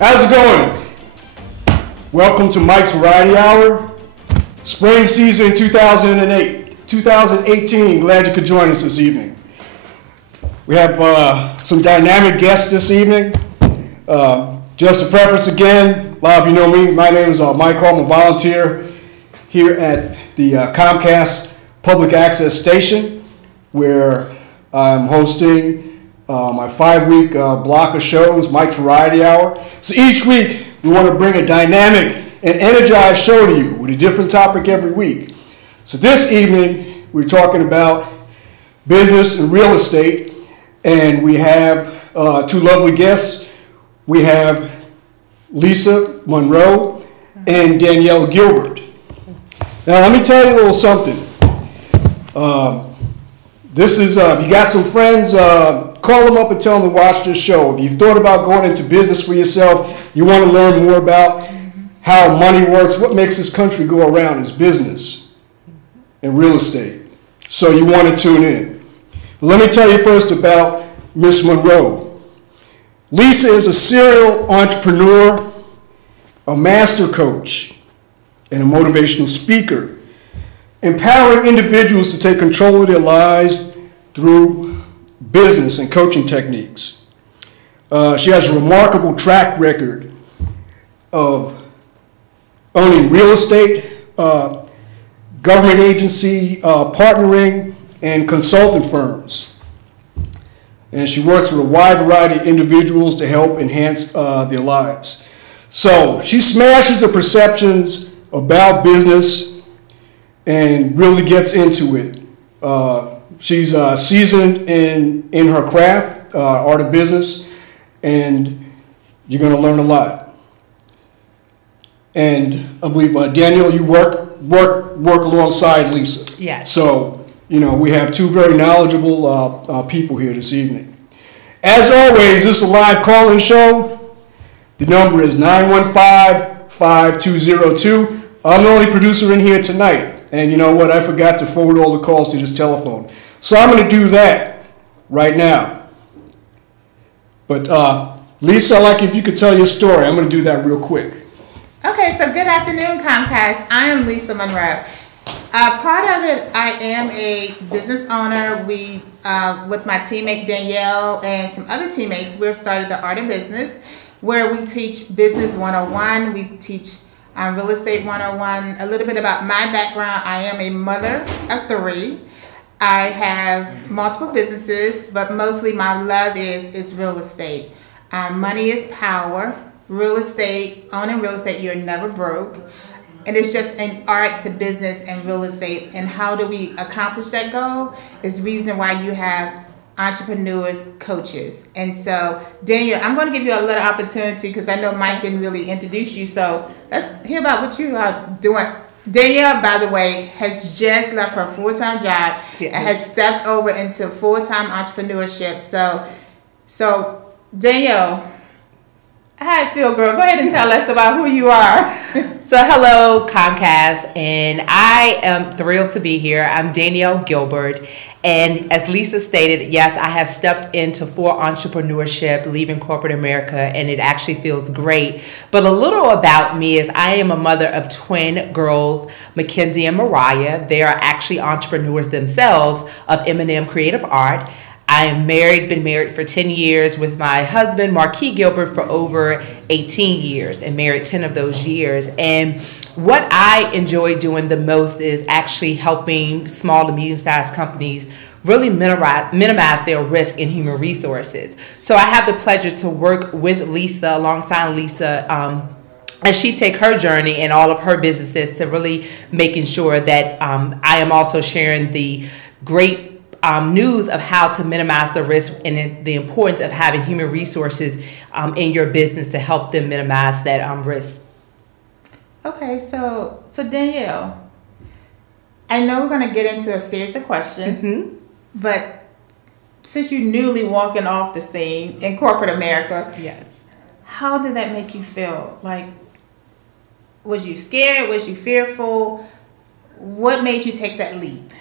How's it going? Welcome to Mike's Variety Hour, spring season 2018. Glad you could join us this evening. We have some dynamic guests this evening. Just a preface again, a lot of you know me. My name is Mike. I'm a volunteer here at the Comcast Public Access Station, where I'm hosting my 5-week block of shows, Mike's Variety Hour. So each week, we want to bring a dynamic and energized show to you with a different topic every week. So this evening, we're talking about business and real estate, and we have two lovely guests. We have Lisa Monroe and Danielle Gilbert. Now, let me tell you a little something. This is, if you got some friends, call them up and tell them to watch this show. If you've thought about going into business for yourself, you want to learn more about how money works, what makes this country go around is business and real estate. So you want to tune in. But let me tell you first about Miss Monroe. Lisa is a serial entrepreneur, a master coach, and a motivational speaker, empowering individuals to take control of their lives through business and coaching techniques. She has a remarkable track record of owning real estate, government agency partnering, and consulting firms. And she works with a wide variety of individuals to help enhance their lives. So she smashes the perceptions about business and really gets into it. She's seasoned in her craft, art of business, and you're going to learn a lot. And I believe, Danielle, you work alongside Lisa. Yes. So, we have two very knowledgeable people here this evening. As always, this is a live call-in show. The number is 915-5202. I'm the only producer in here tonight. And you know what? I forgot to forward all the calls to this telephone. So I'm going to do that right now. But Lisa, I'd like if you could tell your story. I'm going to do that real quick. Okay, so good afternoon, Comcast. I am Lisa Monroe. Part of it, I am a business owner. We, with my teammate Danielle and some other teammates, we've started the Art of Business, where we teach Business 101. We teach Real Estate 101. A little bit about my background. I am a mother of 3. I have multiple businesses, but mostly my love is real estate. Money is power. Real estate, owning real estate, you're never broke. And it's just an art to business and real estate. And how do we accomplish that goal is the reason why you have entrepreneurs, coaches. And so, Daniel, I'm going to give you a little opportunity because I know Mike didn't really introduce you. So let's hear about what you are doing. Danielle, by the way, has just left her full-time job and has stepped over into full-time entrepreneurship. So Danielle, how you feel, girl? Go ahead and tell us about who you are. So hello, Comcast, and I am thrilled to be here. I'm Danielle Gilbert, and as Lisa stated, yes, I have stepped into full entrepreneurship, leaving corporate America, and it actually feels great. But a little about me is I am a mother of twin girls, Mackenzie and Mariah. They are actually entrepreneurs themselves of M&M Creative Art. I am married, been married for 10 years with my husband, Marquis Gilbert, for over 18 years and married 10 of those years. And what I enjoy doing the most is actually helping small to medium-sized companies really minimize their risk in human resources. So I have the pleasure to work with Lisa, alongside Lisa, as she take her journey and all of her businesses to really making sure that I am also sharing the great news of how to minimize the risk and the importance of having human resources in your business to help them minimize that risk. Okay, so Danielle, I know we're going to get into a series of questions, but since you're newly walking off the scene in corporate America, yes, how did that make you feel? Like, was you scared? Was you fearful? What made you take that leap?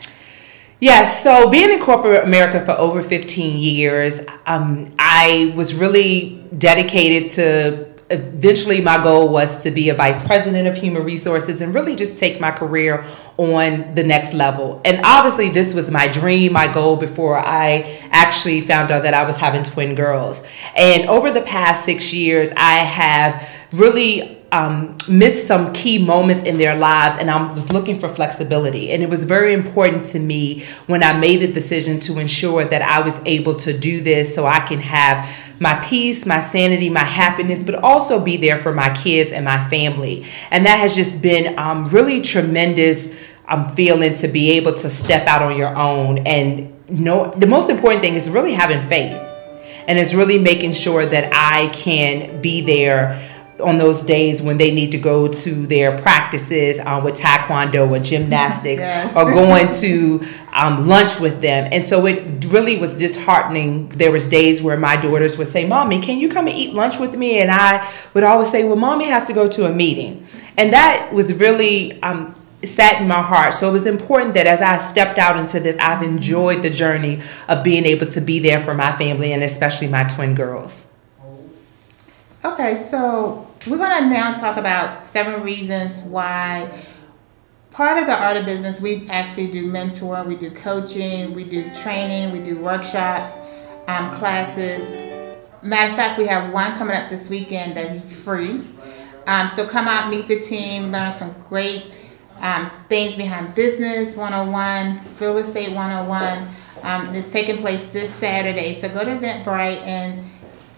Yes, so being in corporate America for over 15 years, I was really dedicated to eventually my goal was to be a vice president of human resources and really just take my career on the next level. And obviously this was my dream, my goal before I actually found out that I was having twin girls. And over the past 6 years, I have really missed some key moments in their lives, and I was looking for flexibility. And it was very important to me when I made the decision to ensure that I was able to do this so I can have my peace, my sanity, my happiness, but also be there for my kids and my family. And that has just been really tremendous feeling to be able to step out on your own. And the most important thing is really having faith. And it's really making sure that I can be there on those days when they need to go to their practices with taekwondo or gymnastics, yes, or going to lunch with them. And so it really was disheartening. There was days where my daughters would say, "Mommy, can you come and eat lunch with me?" And I would always say, "Well, Mommy has to go to a meeting." And that was really sat in my heart. So it was important that as I stepped out into this, I've enjoyed the journey of being able to be there for my family and especially my twin girls. Okay, so we're going to now talk about 7 reasons why part of the art of business, we actually do mentoring, we do coaching, we do training, we do workshops, classes. Matter of fact, we have one coming up this weekend that's free. So come out, meet the team, learn some great things behind business 101, real estate 101. It's taking place this Saturday. So go to Eventbrite and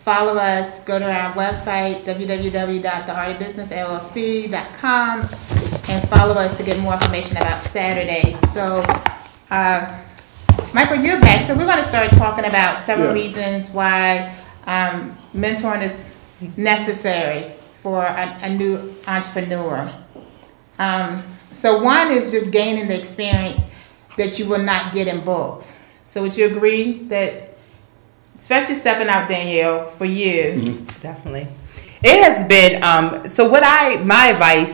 follow us. Go to our website, www.theartofbusinessllc.com, and follow us to get more information about Saturdays. So, Michael, you're back. So we're going to start talking about 7 reasons why mentoring is necessary for a new entrepreneur. So one is just gaining the experience that you will not get in books. So would you agree that, especially stepping out, Danielle, for you? Mm-hmm. Definitely. It has been, my advice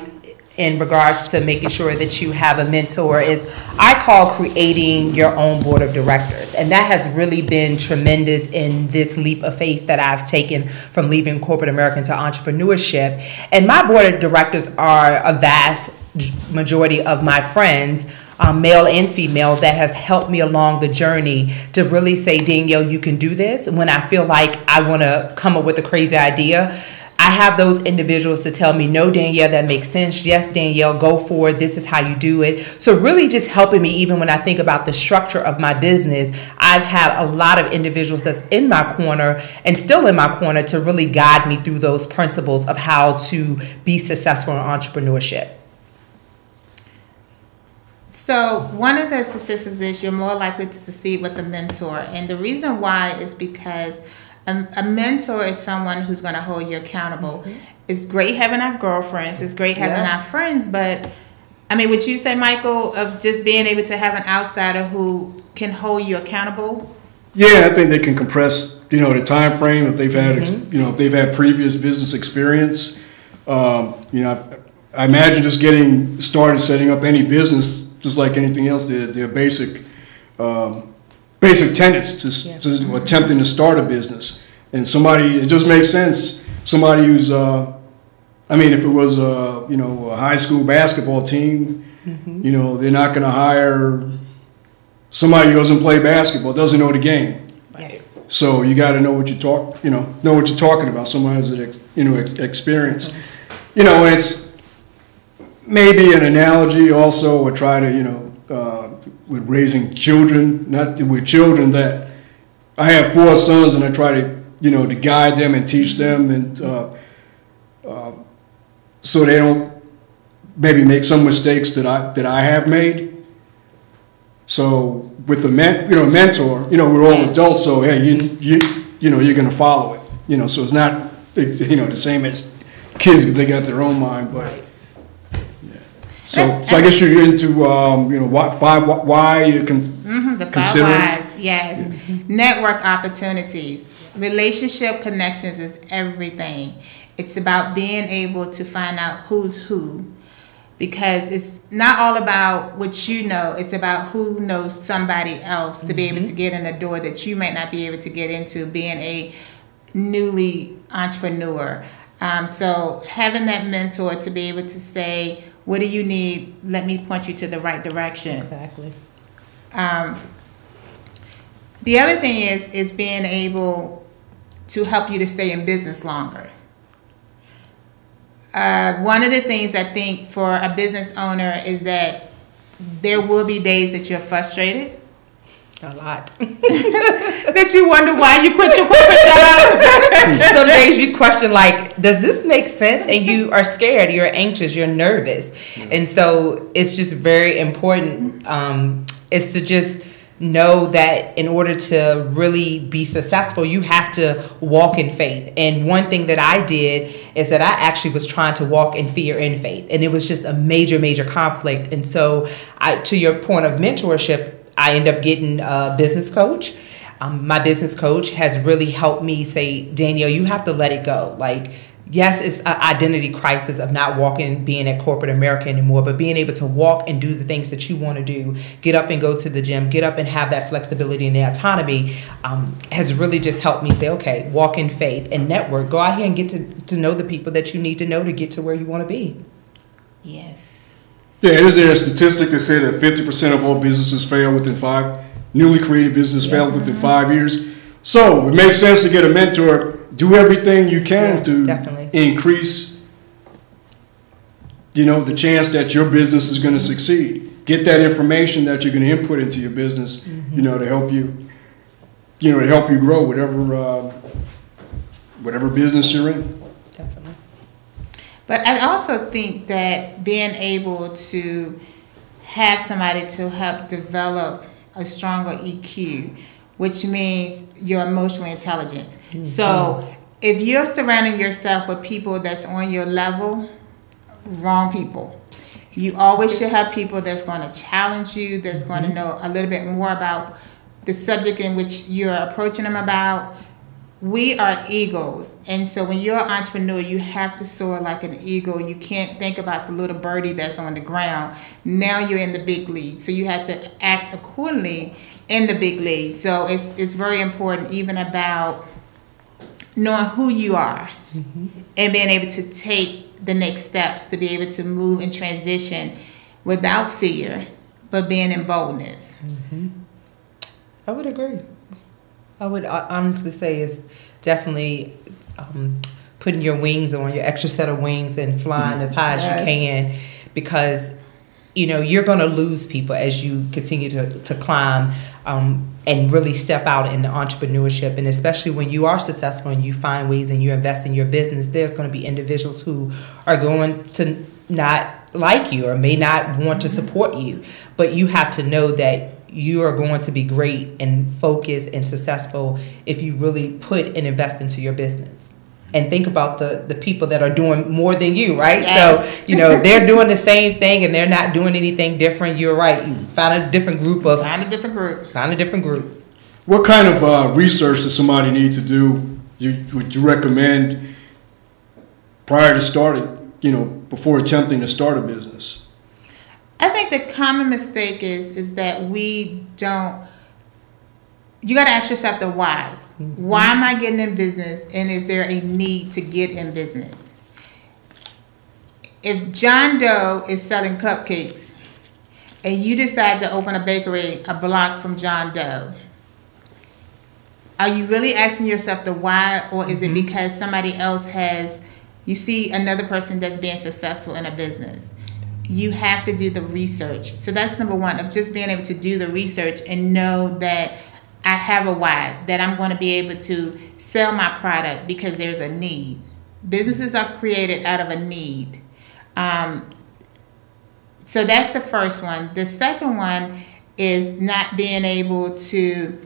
in regards to making sure that you have a mentor is I call creating your own board of directors. And that has really been tremendous in this leap of faith that I've taken from leaving corporate America to entrepreneurship. And my board of directors are a vast majority of my friends, male and female, that has helped me along the journey to really say, Danielle, you can do this. When I feel like I want to come up with a crazy idea, I have those individuals to tell me, no, Danielle, that makes sense. Yes, Danielle, go for it. This is how you do it. So really just helping me, even when I think about the structure of my business, I've had a lot of individuals that's in my corner and still in my corner to really guide me through those principles of how to be successful in entrepreneurship. So one of the statistics is you're more likely to succeed with a mentor. And the reason why is because a mentor is someone who's going to hold you accountable. Mm-hmm. It's great having our girlfriends. It's great having our friends. But, I mean, would you say, Michael, of just being able to have an outsider who can hold you accountable? Yeah, I think they can compress, the time frame if they've had, if they've had previous business experience. I imagine just getting started setting up any business, just like anything else, their basic tenets to attempting to start a business. And it just makes sense. Somebody who's, if it was a high school basketball team, they're not going to hire somebody who doesn't play basketball, doesn't know the game. Yes. So you got to know what you're talking about. Someone who's experience. It's maybe an analogy also, or try to, with raising children, not with children that I have 4 sons and I try to, to guide them and teach them and so they don't maybe make some mistakes that I have made. So with a mentor, we're all adults, so hey, you're going to follow it. So it's not, the same as kids, they got their own mind, but. So I guess you're into, why you can the 5 consider whys, yes. Mm-hmm. Network opportunities. Relationship connections is everything. It's about being able to find out who's who, because it's not all about what you know. It's about who knows somebody else to be able to get in a door that you might not be able to get into being a newly entrepreneur. So having that mentor to be able to say, what do you need? Let me point you to the right direction. Exactly. The other thing is being able to help you to stay in business longer. One of the things I think for a business owner is that there will be days that you're frustrated. A lot. That you wonder why you quit your corporate job. Some days you question, like, does this make sense? And you are scared, you're anxious, you're nervous. And so it's just very important is to just know that in order to really be successful, you have to walk in faith. And one thing that I did is that I actually was trying to walk in fear and faith. And it was just a major, major conflict. And so to your point of mentorship, I ended up getting a business coach. My business coach has really helped me say, Danielle, you have to let it go. Like, yes, it's an identity crisis of not being at corporate America anymore, but being able to walk and do the things that you want to do, get up and go to the gym, get up and have that flexibility and the autonomy, has really just helped me say, okay, walk in faith and network. Go out here and get to know the people that you need to know to get to where you want to be. Yes. Yeah, is there a statistic that says that 50% of all businesses fail within newly created businesses fail within 5 years? So it makes sense to get a mentor. Do everything you can to definitely increase, the chance that your business is going to succeed. Get that information that you're going to input into your business, to help you, to help you grow whatever business you're in. Definitely. But I also think that being able to have somebody to help develop a stronger EQ, which means your emotional intelligence. So if you're surrounding yourself with people that's on your level, wrong people. You always should have people that's going to challenge you, that's going to know a little bit more about the subject in which you're approaching them about. We are eagles, and so when you're an entrepreneur, you have to soar like an eagle. You can't think about the little birdie that's on the ground. Now you're in the big league, so you have to act accordingly in the big league. So it's very important, even about knowing who you are and being able to take the next steps to be able to move and transition without fear, but being in boldness. I would agree. I would honestly say it's definitely putting your wings on, your extra set of wings, and flying as high as you can, because you're going to lose people as you continue to climb and really step out in the entrepreneurship. And especially when you are successful and you find ways and you invest in your business, there's going to be individuals who are going to not like you or may not want to support you. But you have to know that you are going to be great and focused and successful if you really put and invest into your business. And think about the people that are doing more than you, right? Yes. So, they're doing the same thing and they're not doing anything different. You're right. You find a different group. Find a different group. What kind of research does somebody need to do, would you recommend prior to starting, before attempting to start a business? I think the common mistake is that you got to ask yourself the why. Why am I getting in business, and is there a need to get in business? If John Doe is selling cupcakes and you decide to open a bakery a block from John Doe, are you really asking yourself the why, or is it because somebody else you see another person that's being successful in a business? You have to do the research. So that's number one, of just being able to do the research and know that I have a why, that I'm going to be able to sell my product because there's a need. Businesses are created out of a need. So that's the first one. The second one is not being able to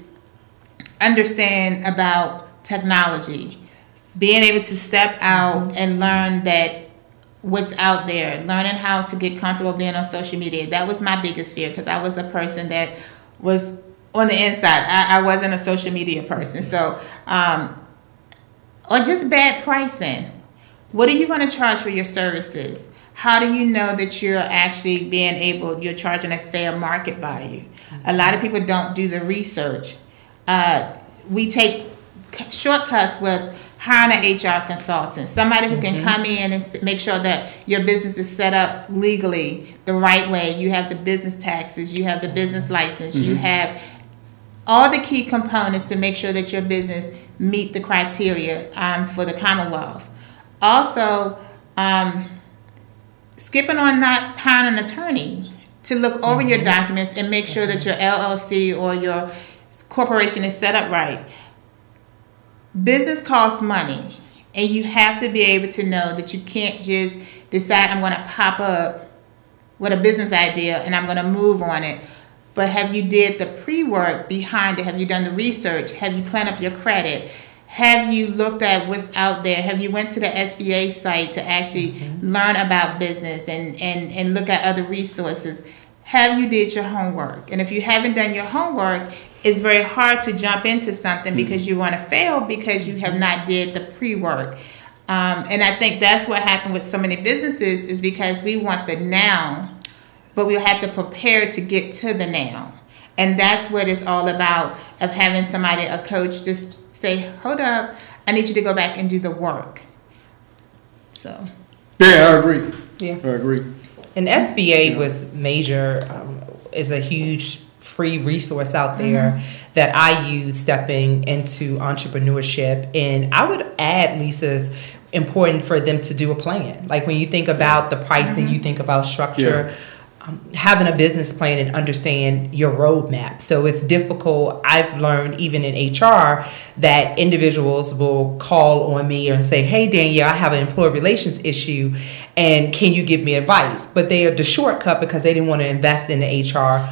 understand about technology, being able to step out and learn that what's out there, learning how to get comfortable being on social media. That was my biggest fear, because I was a person that was on the inside. I wasn't a social media person. So, or just bad pricing. What are you going to charge for your services? How do you know that you're actually you're charging a fair market value? A lot of people don't do the research. We take shortcuts with hiring an HR consultant, somebody who can come in and make sure that your business is set up legally the right way. You have the business taxes, you have the business license, you have all the key components to make sure that your business meet the criteria for the Commonwealth. Also, skipping on not hiring an attorney to look over your documents and make sure that your LLC or your corporation is set up right. Business costs money, and you have to be able to know that you can't just decide I'm going to pop up with a business idea and I'm going to move on it. But have you did the pre-work behind it? Have you done the research? Have you planned up your credit? Have you looked at what's out there? Have you went to the SBA site to actually learn about business and look at other resources? Have you did your homework? And if you haven't done your homework, it's very hard to jump into something because you want to fail because you have not did the pre-work. And I think that's what happened with so many businesses is because we want the now, but we have to prepare to get to the now. And that's what it's all about, of having somebody, a coach, just say, hold up, I need you to go back and do the work. So. Yeah, I agree. Yeah. I agree. And SBA was major, is a huge free resource out there that I use stepping into entrepreneurship. And I would add, Lisa's important for them to do a plan. Like when you think about the pricing, you think about structure, having a business plan and understand your roadmap. So it's difficult. I've learned even in HR that individuals will call on me and say, hey, Danielle, I have an employee relations issue and can you give me advice? But they are the shortcut because they didn't want to invest in the HR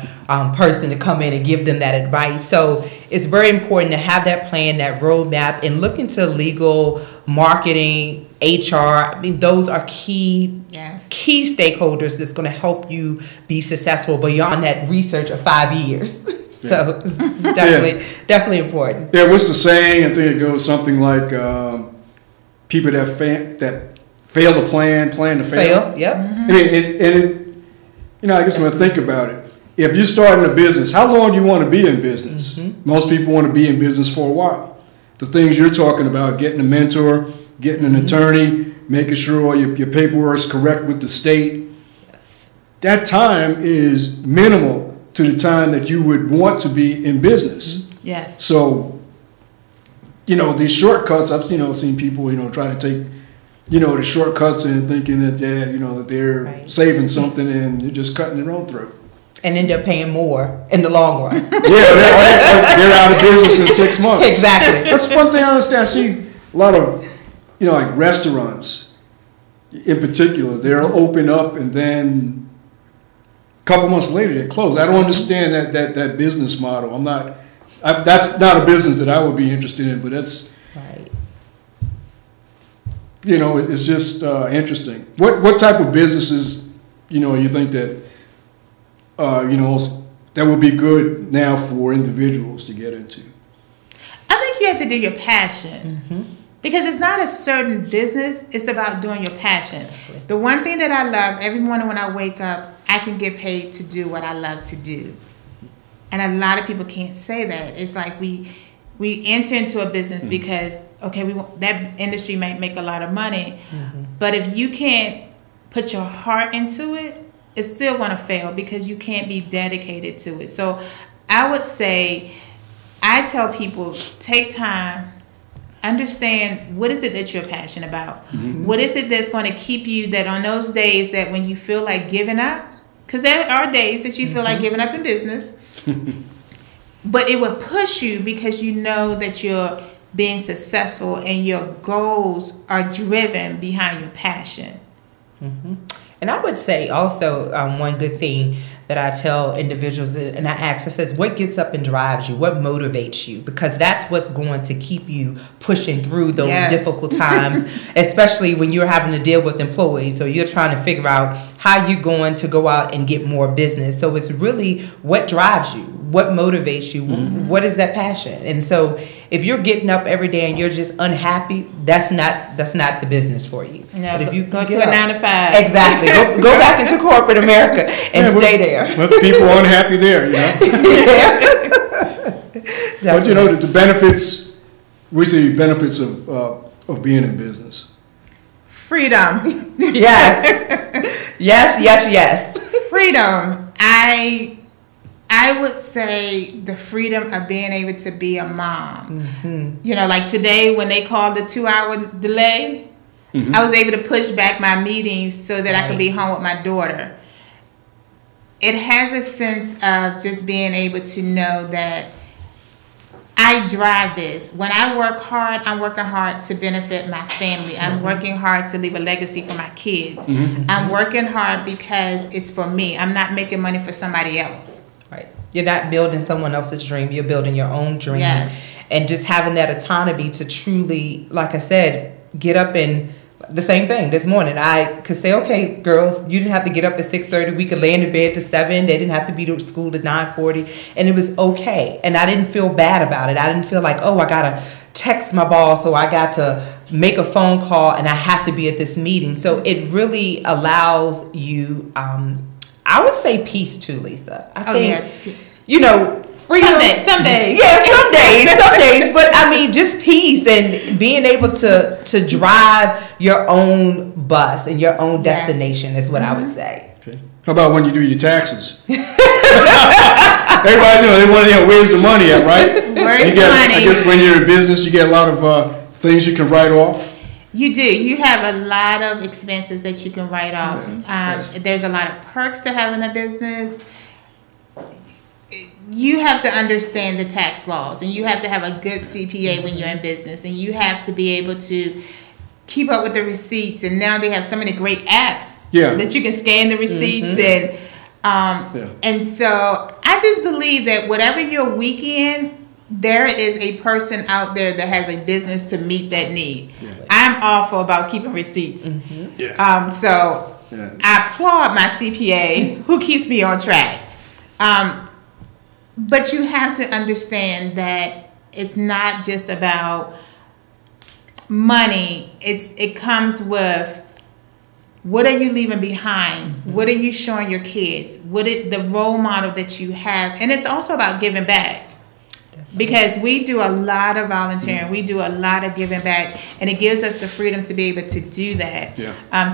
person to come in and give them that advice. So it's very important to have that plan, that roadmap, and look into legal, marketing, HR. I mean, those are key stakeholders that's going to help you be successful beyond that research of 5 years. So it's definitely important. Yeah, what's the saying? I think it goes something like people that fail to plan to fail. Yep. And I guess when I think about it, if you're starting a business, how long do you want to be in business? Most people want to be in business for a while. The things you're talking about, getting a mentor, getting an attorney, making sure all your paperwork is correct with the state, that time is minimal to the time that you would want to be in business. Yes. So, these shortcuts, I've, seen people, try to take, the shortcuts and thinking that, that they're saving something and you're just cutting their own throat. And end up paying more in the long run. They're out of business in 6 months. Exactly. That's one thing I understand. I see a lot of, like restaurants in particular, they'll open up and then a couple months later they close. I don't understand that business model. That's not a business that I would be interested in, but that's, it's just interesting. What type of businesses, you think that, that would be good now for individuals to get into? I think you have to do your passion. Because it's not a certain business, it's about doing your passion. Exactly. The one thing that I love, every morning when I wake up, I can get paid to do what I love to do. And a lot of people can't say that. It's like we enter into a business because, that industry might make a lot of money, but if you can't put your heart into it, it's still going to fail because you can't be dedicated to it. So I would say, I tell people, take time, understand what is it that you're passionate about. What is it that's going to keep you, that on those days that when you feel like giving up, because there are days that you feel like giving up in business, but it will push you because you know that you're being successful and your goals are driven behind your passion. And I would say also one good thing that I tell individuals, and I ask, I says, what gets up and drives you? What motivates you? Because that's what's going to keep you pushing through those difficult times, especially when you're having to deal with employees. So you're trying to figure out how you're going to go out and get more business. So it's really what drives you, what motivates you, what is that passion? And so if you're getting up every day and you're just unhappy, that's not the business for you. No, but if you go to a 9 to 5. Exactly. Go back into corporate America and stay there. But people are unhappy there, But the benefits, we see benefits of of being in business? Freedom. Yes. Yes. Freedom. I would say the freedom of being able to be a mom. You know, like today when they called the 2-hour delay, I was able to push back my meetings so that I could be home with my daughter. It has a sense of just being able to know that I drive this. When I work hard, I'm working hard to benefit my family. I'm working hard to leave a legacy for my kids. I'm working hard because it's for me. I'm not making money for somebody else. Right. You're not building someone else's dream. You're building your own dream. Yes. And just having that autonomy to truly, like I said, get up and the same thing this morning. I could say, okay, girls, you didn't have to get up at 6:30. We could lay in the bed to 7. They didn't have to be to school at 9:40. And it was okay. And I didn't feel bad about it. I didn't feel like, oh, I got to text my boss or I got to make a phone call and I have to be at this meeting. So it really allows you, I would say peace too, Lisa. I think, you know, freedom. Some days. Yeah, some days. But I mean, just peace and being able to drive your own bus and your own destination is what I would say. Okay. How about when you do your taxes? Everybody they want to know where's the money at, right? Where's the money? I guess when you're in business, you get a lot of things you can write off. You do. You have a lot of expenses that you can write off. Yes. There's a lot of perks to having a business. You have to understand the tax laws, and you have to have a good CPA when you're in business, and you have to be able to keep up with the receipts. And now they have so many great apps that you can scan the receipts and so I just believe that whatever your weekend, there is a person out there that has a business to meet that need. Yeah. I'm awful about keeping receipts. So I applaud my CPA who keeps me on track. But you have to understand that it's not just about money. It comes with what are you leaving behind? What are you showing your kids? What is the role model that you have? And it's also about giving back. Because we do a lot of volunteering, we do a lot of giving back, and it gives us the freedom to be able to do that.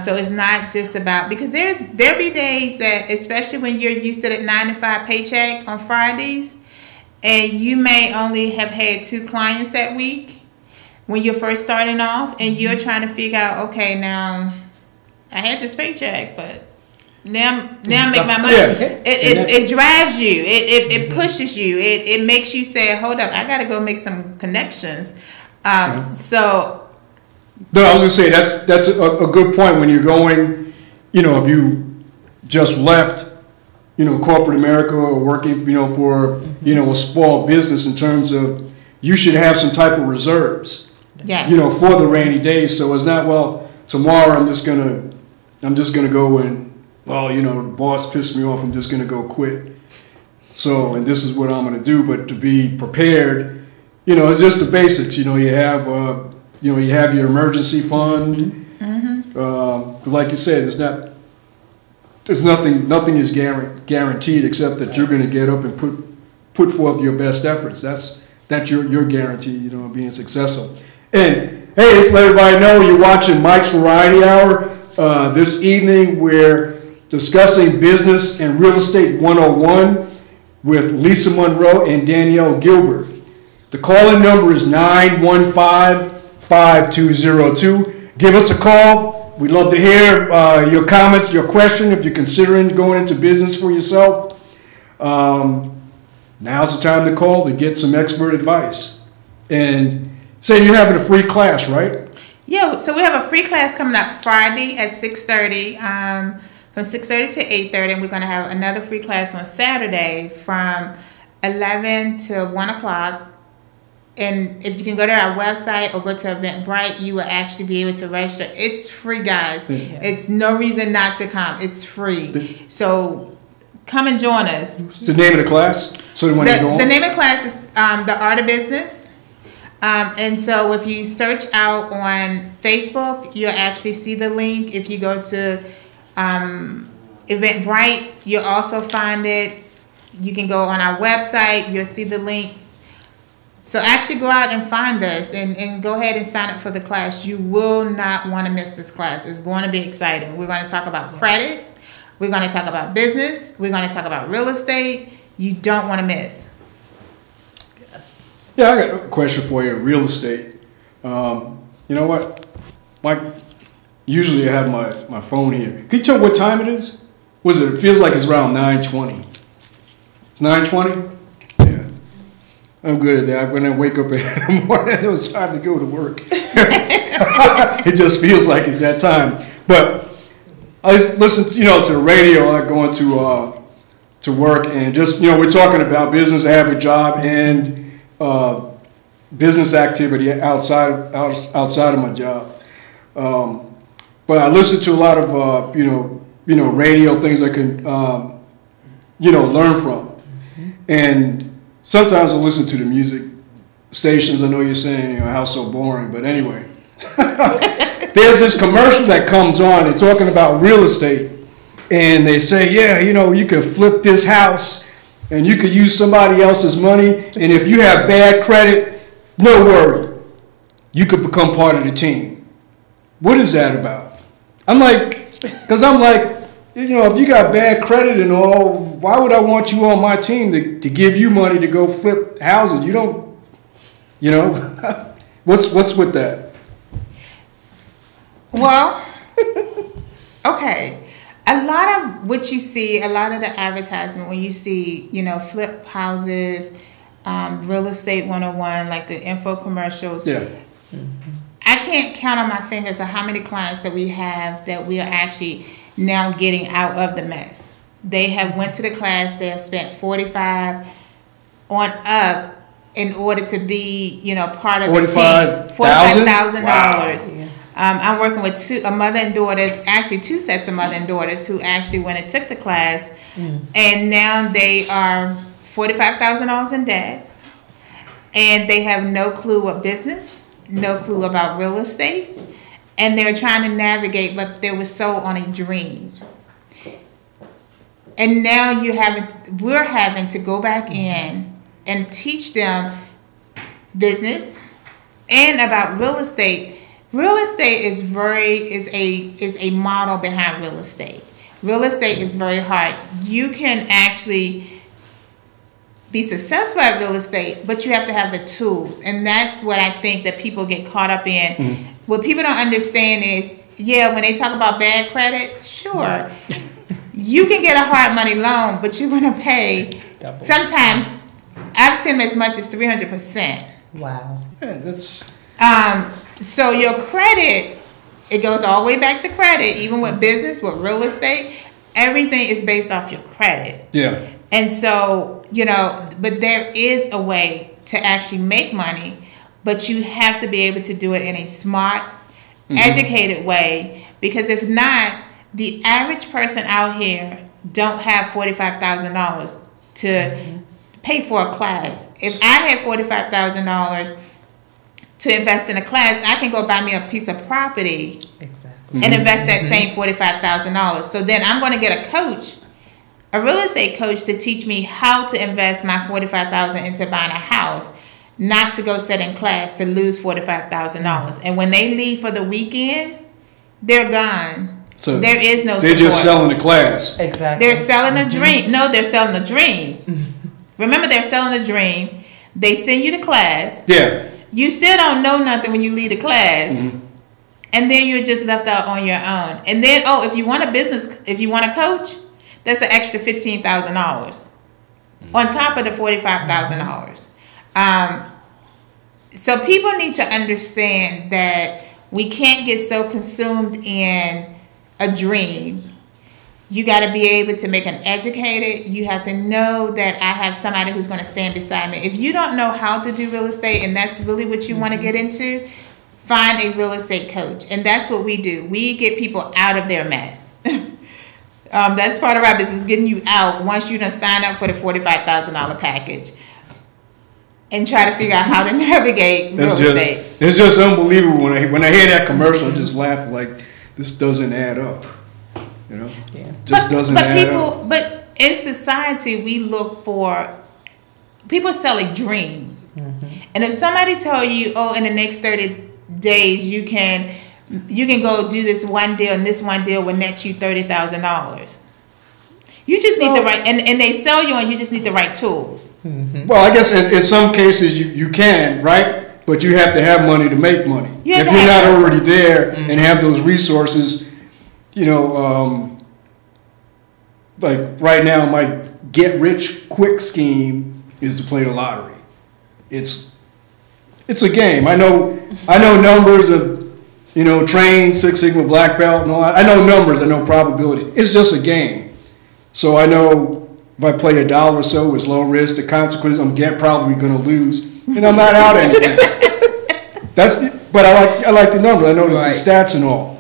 So it's not just about, because there'll be days that, especially when you're used to that 9-to-5 paycheck on Fridays, and you may only have had 2 clients that week when you're first starting off, and you're trying to figure out, okay, now I had this paycheck, but now I'm making my money. It drives you. It pushes you. It makes you say, hold up, I got to go make some connections. So. No, I was going to say that's a good point when you're going, if you just left, corporate America or working, for, a small business in terms of you should have some type of reserves, for the rainy days. So it's not, well, tomorrow I'm just going to go and, well, the boss pissed me off, I'm just going to go quit. So, and this is what I'm going to do. But to be prepared, it's just the basics. You have, you have your emergency fund. Because like you said, nothing is guaranteed except that you're going to get up and put forth your best efforts. That's your guarantee, of being successful. And hey, let's let everybody know you're watching Mike's Variety Hour. This evening we're discussing business and real estate 101 with Lisa Monroe and Danielle Gilbert. The call-in number is 915-5202. Give us a call. We'd love to hear your comments, your question if you're considering going into business for yourself. Now's the time to call to get some expert advice. And say you're having a free class, right? Yeah, so we have a free class coming up Friday at 6:30, from 6:30 to 8:30, and we're going to have another free class on Saturday from 11 to 1 o'clock. And if you can go to our website or go to Eventbrite, you will actually be able to register. It's free, guys. It's no reason not to come. It's free. So come and join us. The name of the class? So when you go on? The name of the class is The Art of Business. And so if you search out on Facebook, you'll actually see the link. If you go to Eventbrite, you'll also find it. You can go on our website. You'll see the links. So actually go out and find us and go ahead and sign up for the class. You will not want to miss this class. It's going to be exciting. We're going to talk about credit. We're going to talk about business. We're going to talk about real estate. You don't want to miss. Yes. Yeah, I got a question for you. Real estate. You know what? Usually I have my phone here. Can you tell what time it is? It feels like it's around 9:20. It's 9:20? Yeah. I'm good at that. When I wake up in the morning, it was time to go to work. It just feels like it's that time. But I listen, to the radio. I go into to work, and just we're talking about business. I have a job and business activity outside of my job. But I listen to a lot of radio things I can learn from, and sometimes I listen to the music stations. I know you're saying how so boring, but anyway. There's this commercial that comes on. They're talking about real estate, and they say, you can flip this house, and you could use somebody else's money, and if you have bad credit, no worry, you could become part of the team. What is that about? I'm like, if you got bad credit and all, why would I want you on my team to give you money to go flip houses? You don't, what's with that? Well, okay. A lot of what you see, a lot of the advertisement when you see, flip houses, real estate 101, like the info commercials. Yeah. I can't count on my fingers of how many clients that we have that we are actually now getting out of the mess. They have went to the class, they have spent $45 on up in order to be, part of the team. $45,000. Wow. I'm working with a mother and daughter, actually two sets of mother and daughters who actually went and took the class, and now they are $45,000 in debt, and they have no clue what business, no clue about real estate, and they're trying to navigate, but they were so on a dream. And now we're having to go back in and teach them business and about real estate. Real estate is a model behind real estate. Real estate is very hard. You can actually be successful at real estate, but you have to have the tools. And that's what I think that people get caught up in. Mm-hmm. What people don't understand is, when they talk about bad credit, sure, you can get a hard money loan, but you're going to pay sometimes, I've seen as much as 300%. Wow. Yeah, that's... So your credit, it goes all the way back to credit, even with business, with real estate, everything is based off your credit. Yeah. And so, but there is a way to actually make money, but you have to be able to do it in a smart, educated way, because if not, the average person out here don't have $45,000 to pay for a class. If I had $45,000 to invest in a class, I can go buy me a piece of property and invest that same $45,000. So then I'm going to get a coach, a real estate coach, to teach me how to invest my $45,000 into buying a house, not to go sit in class to lose $45,000. And when they leave for the weekend, they're gone. So there is no support. They're just selling the class. Exactly. They're selling a dream. No, they're selling a dream. Remember, they're selling a dream. They send you to class. Yeah. You still don't know nothing when you leave the class. And then you're just left out on your own. And then, if you want a coach, that's an extra $15,000 on top of the $45,000. So people need to understand that we can't get so consumed in a dream. You got to be able to make an educated. You have to know that I have somebody who's going to stand beside me. If you don't know how to do real estate and that's really what you want to get into, find a real estate coach. And that's what we do. We get people out of their mess. That's part of our business, getting you out once you done sign up for the $45,000 package and try to figure out how to navigate real estate. It's just unbelievable. When I hear that commercial, I just laugh like, this doesn't add up. Doesn't add up. But in society, we look for, people sell a dream. And if somebody tell you, oh, in the next 30 days you can go do this one deal, and this one deal will net you $30,000. You just need the right, and they sell you, and you just need the right tools. Well, I guess in some cases you can, right? But you have to have money to make money. If you're not already there and have those resources, you know, like right now, my get-rich-quick scheme is to play the lottery. It's a game. I know numbers of, you know, trained Six Sigma black belt and all that. I know numbers. I know probability. It's just a game. So I know if I play $1 or so, it's low risk. The consequences I'm probably going to lose, and I'm not out anything. But I like the numbers. I know the stats and all.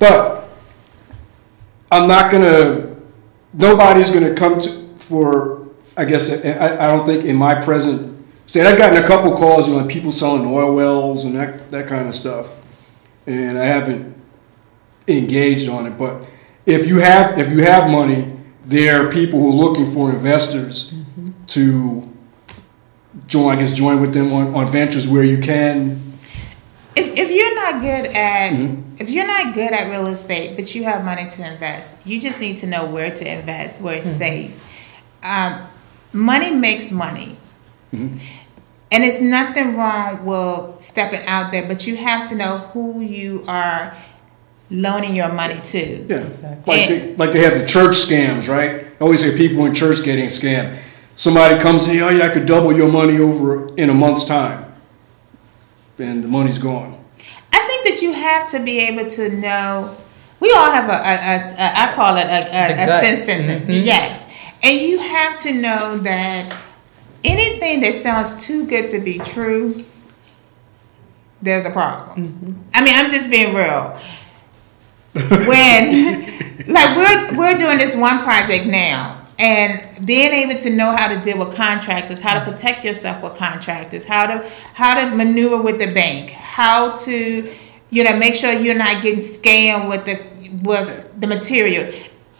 But I'm not going to. Nobody's going to come for. I guess I don't think in my present state. I've gotten a couple calls, you know, like people selling oil wells and that kind of stuff, and I haven't engaged on it. But if you have money, there are people who are looking for investors to join with them on ventures where you can. If you're not good at real estate, but you have money to invest, you just need to know where to invest, where it's safe. Money makes money. And it's nothing wrong with stepping out there, but you have to know who you are loaning your money to. Yeah, exactly. Like they have the church scams, right? I always hear people in church getting scammed. Somebody comes in, oh yeah, I could double your money over in a month's time, and the money's gone. I think that you have to be able to know. We all have I call it a sense. Yes, and you have to know that anything that sounds too good to be true, there's a problem. I mean, I'm just being real. When, like, we're doing this one project now, and being able to know how to deal with contractors, how to protect yourself with contractors, how to maneuver with the bank, how to, you know, make sure you're not getting scammed with the material.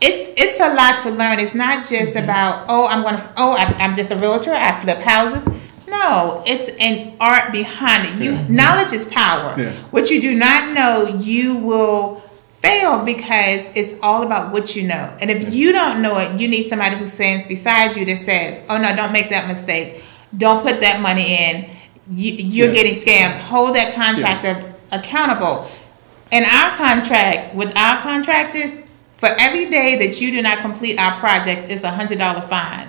It's a lot to learn. It's not just about I'm just a realtor, I flip houses. No, it's an art behind it. Knowledge is power. Yeah. What you do not know, you will fail, because it's all about what you know. And if you don't know it, you need somebody who stands beside you that says, oh no, don't make that mistake. Don't put that money in. You're getting scammed. Hold that contractor accountable. In our contracts, with our contractors, for every day that you do not complete our projects, it's a $100 fine.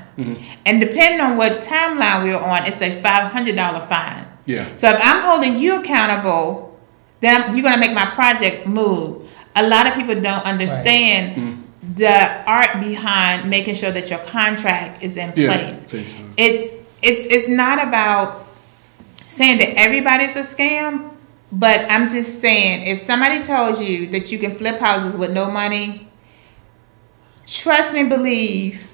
And depending on what timeline we're on, it's a $500 fine. Yeah. So if I'm holding you accountable, then you're going to make my project move. A lot of people don't understand the art behind making sure that your contract is in place. It's not about saying that everybody's a scam, but I'm just saying, if somebody tells you that you can flip houses with no money, trust me, believe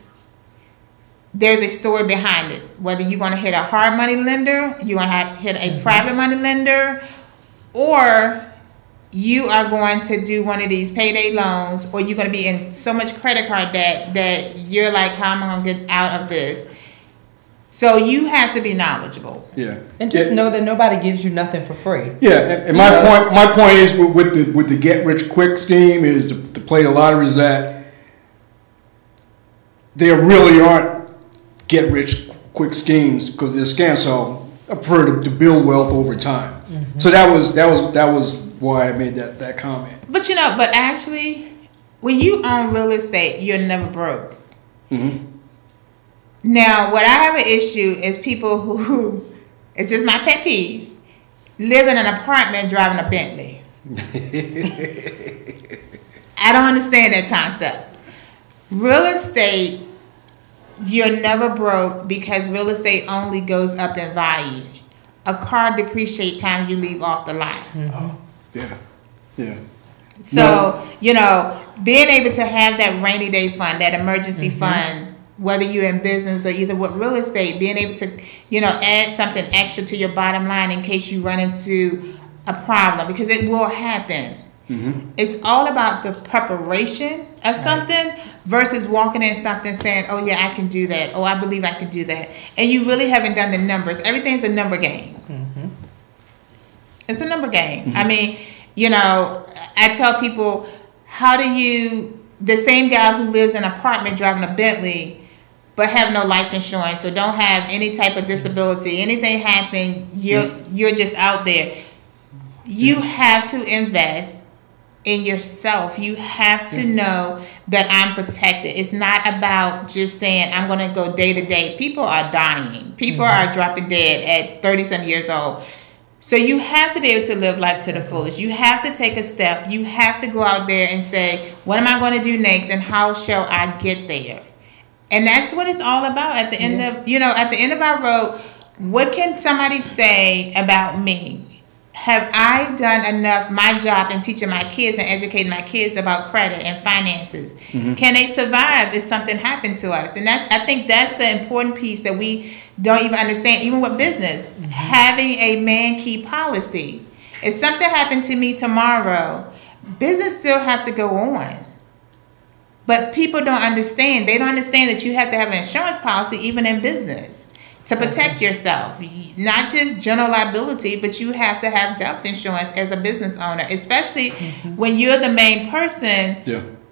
there's a story behind it. Whether you're going to hit a hard money lender, you're going to hit a private money lender, or you are going to do one of these payday loans, or you're going to be in so much credit card debt that you're like, how am I going to get out of this? So you have to be knowledgeable. Yeah. And just know that nobody gives you nothing for free. Yeah, and my point is with the get rich quick scheme is to play the lottery, is that there really aren't get rich quick schemes, because they're scams. So I prefer to build wealth over time. So that was why I made that comment. But actually, when you own real estate, you're never broke. Now, what I have an issue is people who, it's just my pet peeve, live in an apartment driving a Bentley. I don't understand that concept. Real estate, you're never broke, because real estate only goes up in value. A car depreciates times you leave off the lot. Oh, yeah. So, being able to have that rainy day fund, that emergency fund, whether you're in business or either with real estate, being able to, add something extra to your bottom line in case you run into a problem, because it will happen. It's all about the preparation of something versus walking in something saying, oh yeah, I can do that. Oh, I believe I can do that. And you really haven't done the numbers. Everything's a number game. Mm-hmm. It's a number game. Mm-hmm. I mean, I tell people, the same guy who lives in an apartment driving a Bentley but have no life insurance or don't have any type of disability, anything happen, you're just out there. You have to invest in yourself. You have to know that I'm protected. It's not about just saying I'm going to go day to day. People are dying. People are dropping dead at 30-some years old. So you have to be able to live life to the fullest. You have to take a step. You have to go out there and say, what am I going to do next and how shall I get there? And that's what it's all about at the end of our road. What can somebody say about me? Have I done enough my job in teaching my kids and educating my kids about credit and finances? Mm-hmm. Can they survive if something happened to us? And I think that's the important piece that we don't even understand, even with business. Mm-hmm. Having a man-key policy. If something happened to me tomorrow, business still have to go on. But people don't understand. They don't understand that you have to have an insurance policy even in business to protect yourself. Not just general liability, but you have to have death insurance as a business owner, especially when you're the main person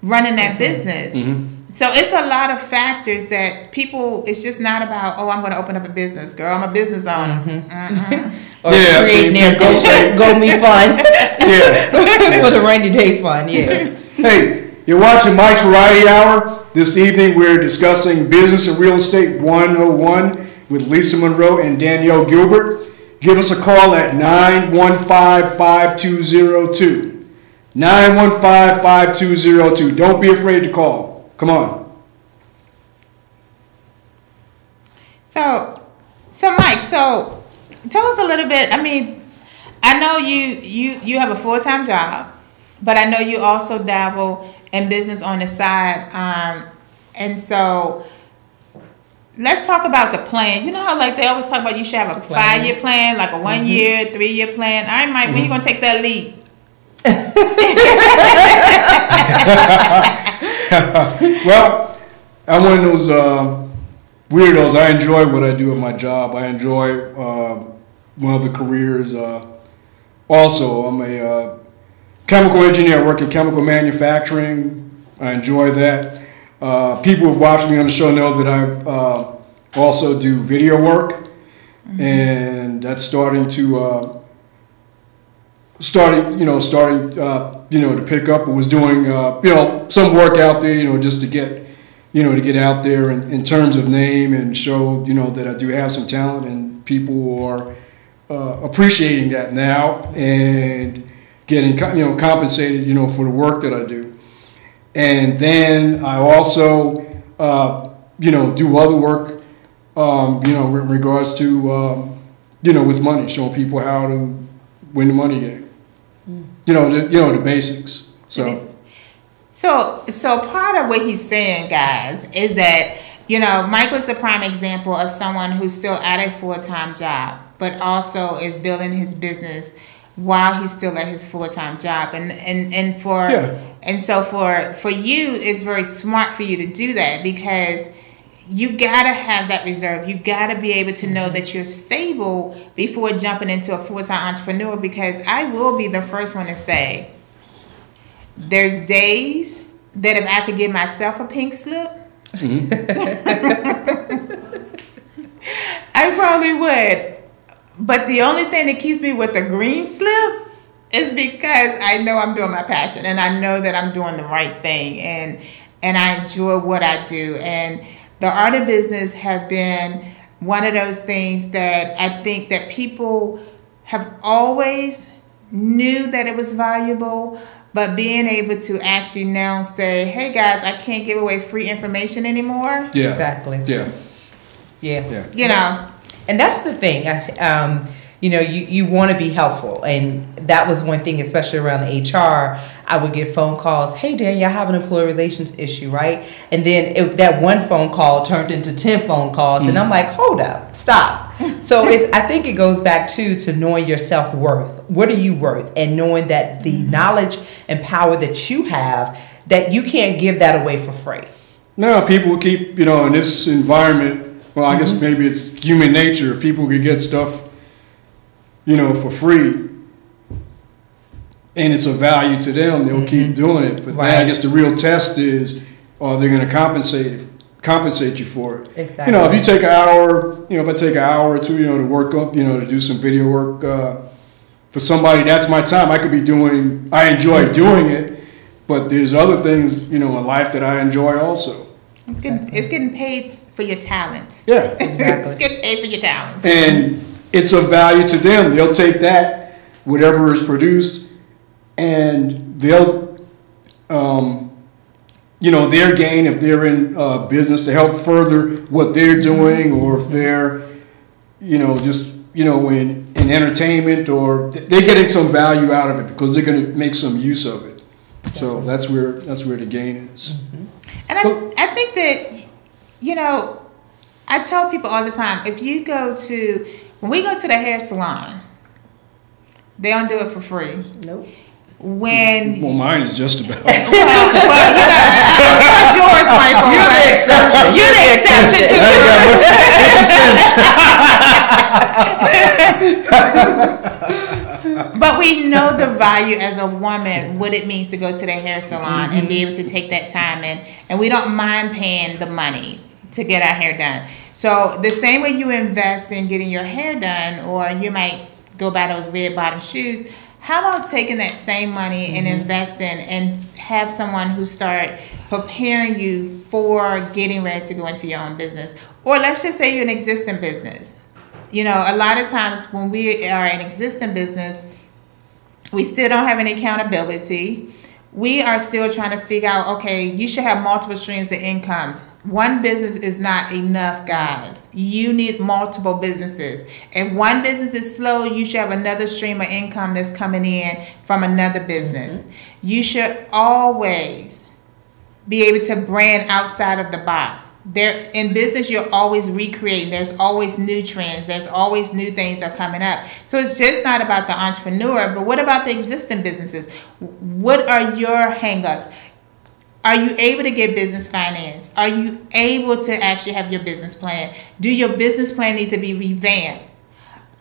running that business. Mm-hmm. So it's a lot of factors that people, it's just not about, oh, I'm going to open up a business, girl. I'm a business owner. Mm-hmm. Mm-hmm. Or create their go me fund. For the rainy day fund, Hey, you're watching Mike's Variety Hour. This evening we're discussing Business and Real Estate 101 with Lisa Monroe and Danielle Gilbert. Give us a call at 915-5202. 915-5202. Don't be afraid to call. Come on. So Mike, tell us a little bit. I mean, I know you have a full-time job, but I know you also dabble in business on the side. And so let's talk about the plan. You know how they always talk about you should have a 5-year plan, like a 1 year, 3-year plan. All right, Mike, when are you going to take that leap? Well, I'm one of those weirdos. I enjoy what I do at my job. I enjoy one of the careers. Also, I'm a chemical engineer. I work in chemical manufacturing. I enjoy that. People who've watched me on the show know that I also do video work, and that's starting to pick up. I was doing some work out there, just to get out there in terms of name and show that I do have some talent, and people are appreciating that now and getting compensated for the work that I do. And then I also, do other work, in regards to, with money, showing people how to win the money game. The basics. So part of what he's saying, guys, is that, Mike was the prime example of someone who's still at a full-time job, but also is building his business while he's still at his full-time job. And so for you, it's very smart for you to do that, because you gotta have that reserve. You gotta be able to know that you're stable before jumping into a full-time entrepreneur, because I will be the first one to say, there's days that if I could give myself a pink slip, I probably would. But the only thing that keeps me with the green slip is because I know I'm doing my passion, and I know that I'm doing the right thing, and I enjoy what I do. And the art of business have been one of those things that I think that people have always knew that it was valuable, but being able to actually now say, hey guys, I can't give away free information anymore. Yeah. Exactly. Yeah. And that's the thing. You want to be helpful. And that was one thing, especially around the HR. I would get phone calls. Hey, Danielle, I have an employee relations issue, right? And then that one phone call turned into 10 phone calls. And I'm like, hold up, stop. So I think it goes back to knowing your self-worth. What are you worth? And knowing that the knowledge and power that you have that you can't give that away for free. No, people keep, in this environment, well, I guess maybe it's human nature. If people could get stuff, for free, and it's a value to them, they'll keep doing it. But then I guess the real test is, are they going to compensate you for it? Exactly. If you take an hour, if I take an hour or two, to work up, to do some video work for somebody, that's my time. I enjoy doing it, but there's other things, in life that I enjoy also. It's getting paid for your talents. Yeah. Exactly. It's getting paid for your talents. And it's of value to them. They'll take that, whatever is produced, and they'll, their gain, if they're in business to help further what they're doing, or if they're, in entertainment, or they're getting some value out of it because they're going to make some use of it. So that's where the gain is. And I think that, I tell people all the time, when we go to the hair salon, they don't do it for free. Nope. Well, mine is just about. Yours, Michael. You're the exception. You're the exception to the But we know the value as a woman, what it means to go to the hair salon and be able to take that time in, and we don't mind paying the money to get our hair done. So the same way you invest in getting your hair done, or you might go buy those red bottom shoes, how about taking that same money and investing and have someone who start preparing you for getting ready to go into your own business? Or let's just say you're an existing business. A lot of times when we are an existing business, we still don't have any accountability. We are still trying to figure out, okay, you should have multiple streams of income. One business is not enough, guys. You need multiple businesses. If one business is slow, you should have another stream of income that's coming in from another business. You should always be able to brand outside of the box. In business, you're always recreating. There's always new trends. There's always new things that are coming up. So it's just not about the entrepreneur, but what about the existing businesses? What are your hang-ups? Are you able to get business finance? Are you able to actually have your business plan? Do your business plan need to be revamped?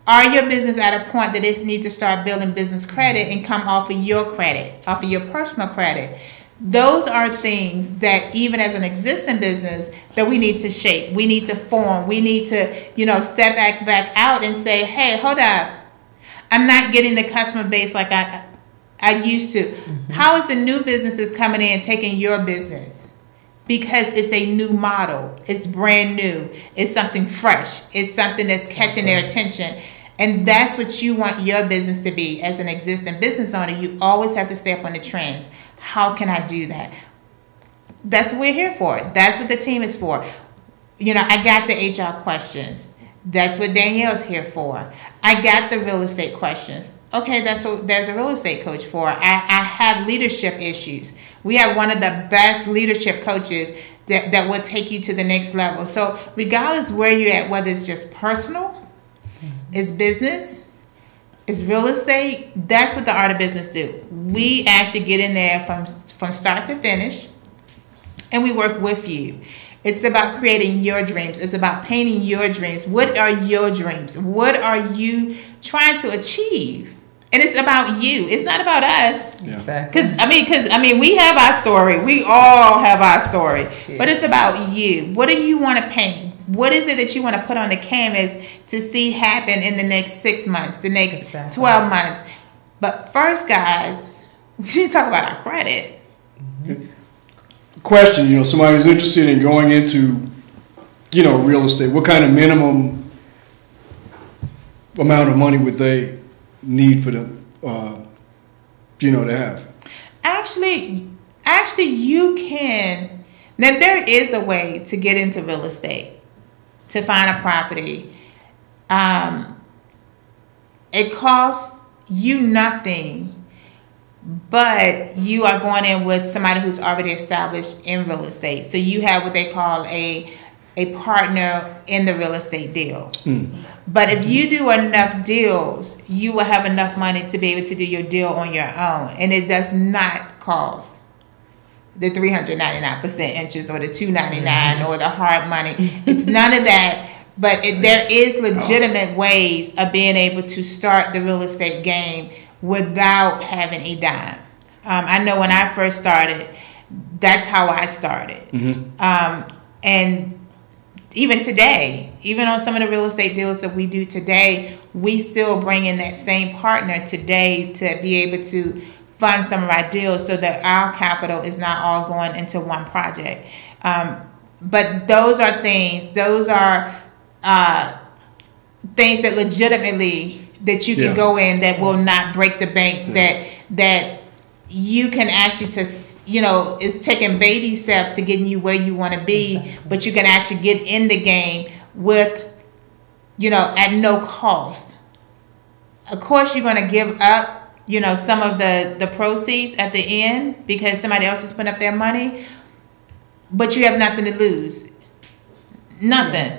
Are your business at a point that it needs to start building business credit and come off of your credit, off of your personal credit? Those are things that even as an existing business that we need to shape, we need to form, we need to, step back out and say, hey, hold up. I'm not getting the customer base like I used to. How is the new businesses coming in taking your business? Because it's a new model. It's brand new. It's something fresh. It's something that's catching their attention. And that's what you want your business to be as an existing business owner. You always have to stay up on the trends. How can I do that? That's what we're here for. That's what the team is for. I got the HR questions. That's what Danielle's here for. I got the real estate questions. Okay, that's what there's a real estate coach for. I have leadership issues. We have one of the best leadership coaches that will take you to the next level. So regardless where you're at, whether it's just personal, it's business, it's real estate, that's what the Art of Business do. We actually get in there from start to finish, and we work with you. It's about creating your dreams. It's about painting your dreams. What are your dreams? What are you trying to achieve? And it's about you. It's not about us. Yeah. Exactly. Because we have our story. We all have our story. Yeah. But it's about you. What do you want to paint? What is it that you want to put on the canvas to see happen in the next 6 months, the next 12 months? But first, guys, we need to talk about our credit. Question, somebody who's interested in going into, real estate, what kind of minimum amount of money would they need for them, to have? Actually, you can. Now, there is a way to get into real estate, to find a property. It costs you nothing, but you are going in with somebody who's already established in real estate. So you have what they call a partner in the real estate deal. But if you do enough deals, you will have enough money to be able to do your deal on your own. And it does not cost the 399% interest or the 299 or the hard money. It's none of that. But there is legitimate ways of being able to start the real estate game without having a dime. I know when I first started, that's how I started. And even today, even on some of the real estate deals that we do today, we still bring in that same partner today to be able to fund some of our deals so that our capital is not all going into one project. But those are things that legitimately that you can go in that will not break the bank, that you can actually, it's taking baby steps to getting you where you want to be, but you can actually get in the game with, at no cost. Of course, you're going to give up, some of the proceeds at the end because somebody else has put up their money, but you have nothing to lose. Nothing.